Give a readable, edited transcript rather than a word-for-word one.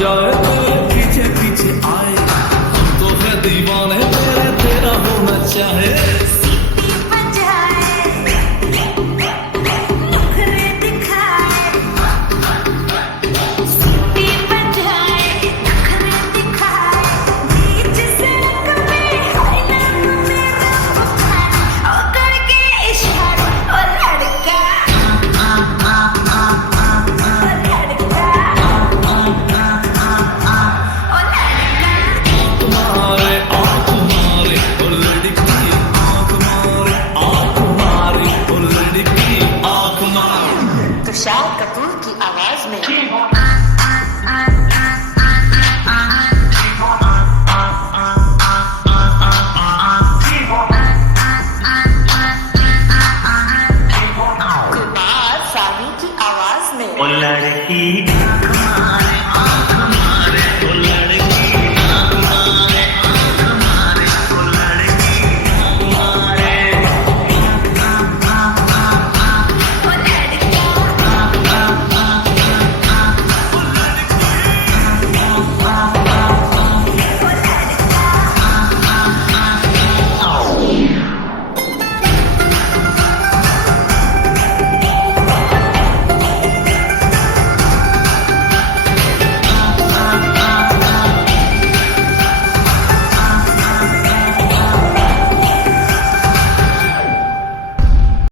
जाए तेरे पीछे पीछे आए हम तो है दीवाने तेरे तेरा होना चाहे सीटी बजाए नखरे दिखाए सीटी बजाए नखरे दिखाए बीच सड़क पे आईना मेरा पुकार और करके इशारा और लड़का तुम्हारे आँख मारे और लड़की आँख मारे आँख मारे और लड़की आँख मारे तुषार कपूर की आवाज में कुमार सानी की आवाज में ओ लड़की